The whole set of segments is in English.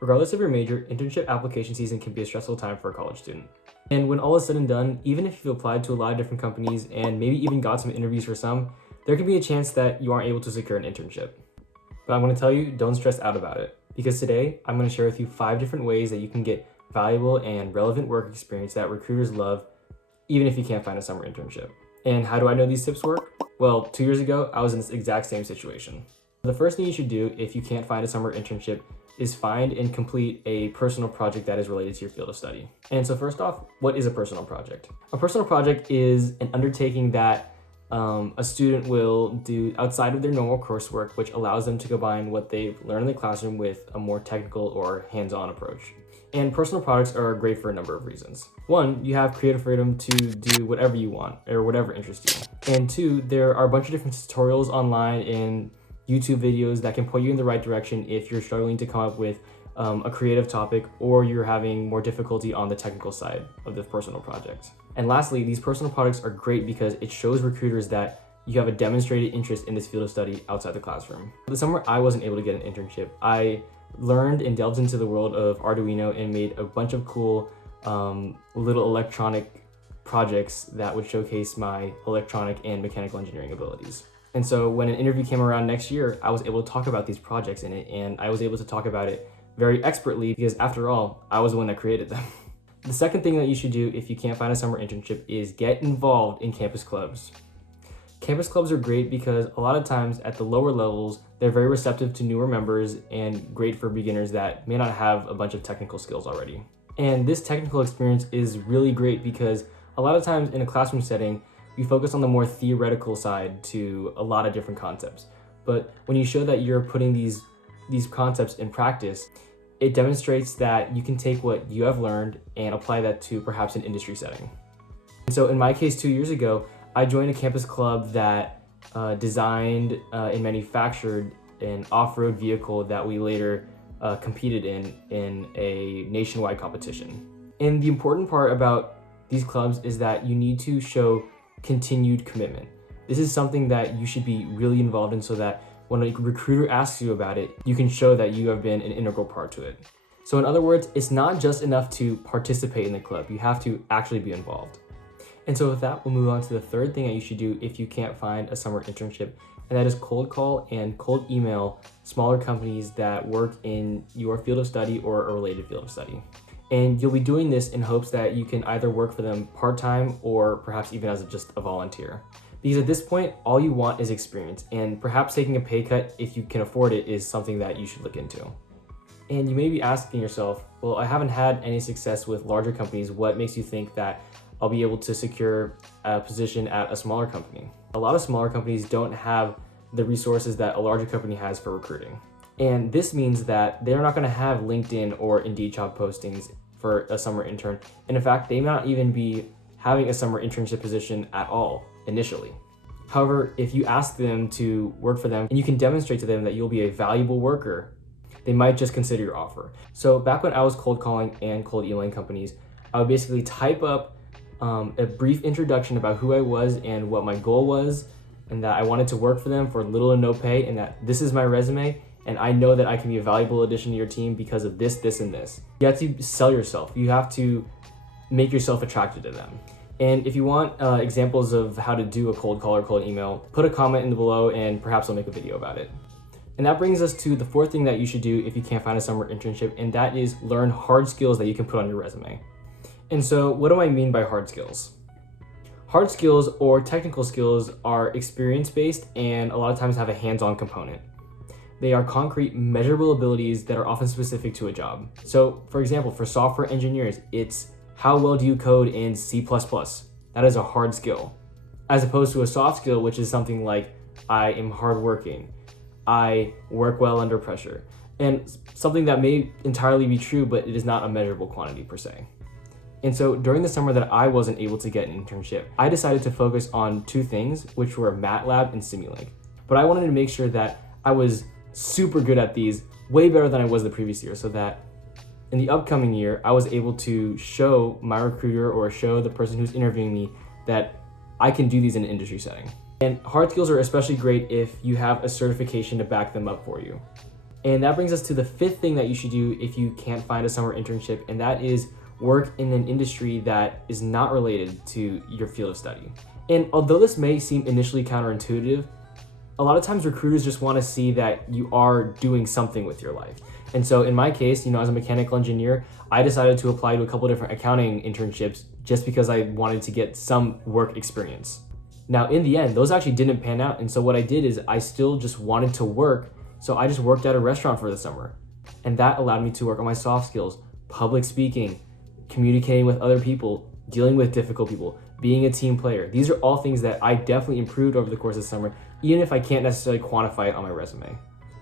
Regardless of your major, internship application season can be a stressful time for a college student. And when all is said and done, even if you've applied to a lot of different companies and maybe even got some interviews for some, there could be a chance that you aren't able to secure an internship. But I'm going to tell you, don't stress out about it, because today I'm going to share with you 5 different ways that you can get valuable and relevant work experience that recruiters love, even if you can't find a summer internship. And how do I know these tips work? Well, 2 years ago, I was in this exact same situation. The first thing you should do if you can't find a summer internship is find and complete a personal project that is related to your field of study. And so first off, what is a personal project? A personal project is an undertaking that a student will do outside of their normal coursework, which allows them to combine what they've learned in the classroom with a more technical or hands-on approach. And personal projects are great for a number of reasons. 1, you have creative freedom to do whatever you want or whatever interests you. And 2, there are a bunch of different tutorials online and YouTube videos that can point you in the right direction if you're struggling to come up with a creative topic or you're having more difficulty on the technical side of the personal project. And lastly, these personal projects are great because it shows recruiters that you have a demonstrated interest in this field of study outside the classroom. The summer I wasn't able to get an internship, I learned and delved into the world of Arduino and made a bunch of cool little electronic projects that would showcase my electronic and mechanical engineering abilities. And so when an interview came around next year, I was able to talk about these projects in it, and I was able to talk about it very expertly because after all, I was the one that created them. The second thing that you should do if you can't find a summer internship is get involved in campus clubs. Campus clubs are great because a lot of times at the lower levels, they're very receptive to newer members and great for beginners that may not have a bunch of technical skills already. And this technical experience is really great because a lot of times in a classroom setting, we focus on the more theoretical side to a lot of different concepts. But when you show that you're putting these concepts in practice, it demonstrates that you can take what you have learned and apply that to perhaps an industry setting. And so in my case, 2 years ago, I joined a campus club that designed and manufactured an off-road vehicle that we later competed in a nationwide competition. And the important part about these clubs is that you need to show continued commitment. This is something that you should be really involved in so that when a recruiter asks you about it, you can show that you have been an integral part to it. So in other words, it's not just enough to participate in the club, you have to actually be involved. And so with that, we'll move on to the third thing that you should do if you can't find a summer internship, and that is cold call and cold email smaller companies that work in your field of study or a related field of study. And you'll be doing this in hopes that you can either work for them part-time or perhaps even as just a volunteer. Because at this point, all you want is experience, and perhaps taking a pay cut if you can afford it is something that you should look into. And you may be asking yourself, well, I haven't had any success with larger companies. What makes you think that I'll be able to secure a position at a smaller company? A lot of smaller companies don't have the resources that a larger company has for recruiting. And this means that they're not going to have LinkedIn or Indeed job postings for a summer intern. And in fact, they may not even be having a summer internship position at all initially. However, if you ask them to work for them and you can demonstrate to them that you'll be a valuable worker, they might just consider your offer. So back when I was cold calling and cold emailing companies, I would basically type up a brief introduction about who I was and what my goal was, and that I wanted to work for them for little to no pay, and that this is my resume, and I know that I can be a valuable addition to your team because of this, this, and this. You have to sell yourself. You have to make yourself attracted to them. And if you want examples of how to do a cold call or cold email, put a comment in the below and perhaps I'll make a video about it. And that brings us to the fourth thing that you should do if you can't find a summer internship, and that is learn hard skills that you can put on your resume. And so what do I mean by hard skills? Hard skills or technical skills are experience-based and a lot of times have a hands-on component. They are concrete, measurable abilities that are often specific to a job. So for example, for software engineers, it's how well do you code in C++? That is a hard skill. As opposed to a soft skill, which is something like I am hardworking, I work well under pressure, and something that may entirely be true, but it is not a measurable quantity per se. And so during the summer that I wasn't able to get an internship, I decided to focus on 2 things, which were MATLAB and Simulink. But I wanted to make sure that I was super good at these, way better than I was the previous year, so that in the upcoming year, I was able to show my recruiter or show the person who's interviewing me that I can do these in an industry setting. And hard skills are especially great if you have a certification to back them up for you. And that brings us to the fifth thing that you should do if you can't find a summer internship, and that is work in an industry that is not related to your field of study. And although this may seem initially counterintuitive, a lot of times recruiters just want to see that you are doing something with your life. And so in my case, as a mechanical engineer, I decided to apply to a couple different accounting internships just because I wanted to get some work experience. Now, in the end, those actually didn't pan out. And so what I did is I still just wanted to work. So I just worked at a restaurant for the summer. And that allowed me to work on my soft skills, public speaking, communicating with other people, dealing with difficult people, being a team player. These are all things that I definitely improved over the course of the summer, even if I can't necessarily quantify it on my resume.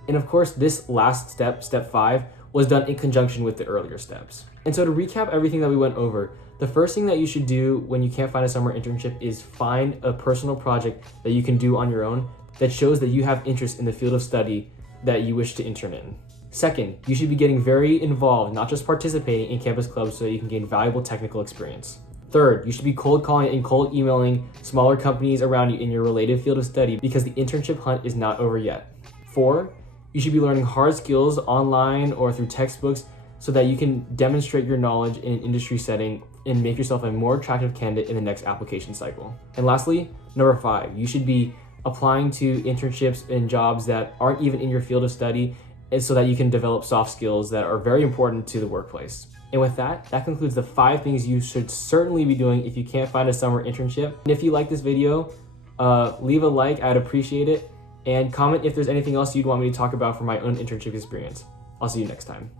And of course, this last step, step 5, was done in conjunction with the earlier steps. And so to recap everything that we went over, the first thing that you should do when you can't find a summer internship is find a personal project that you can do on your own that shows that you have interest in the field of study that you wish to intern in. Second, you should be getting very involved, not just participating in campus clubs so that you can gain valuable technical experience. Third, you should be cold calling and cold emailing smaller companies around you in your related field of study because the internship hunt is not over yet. 4, you should be learning hard skills online or through textbooks so that you can demonstrate your knowledge in an industry setting and make yourself a more attractive candidate in the next application cycle. And lastly, number 5, you should be applying to internships and jobs that aren't even in your field of study, and so that you can develop soft skills that are very important to the workplace. And with that concludes the 5 things you should certainly be doing if you can't find a summer internship. And if you like this video, leave a like, I'd appreciate it. And comment if there's anything else you'd want me to talk about for my own internship experience. I'll see you next time.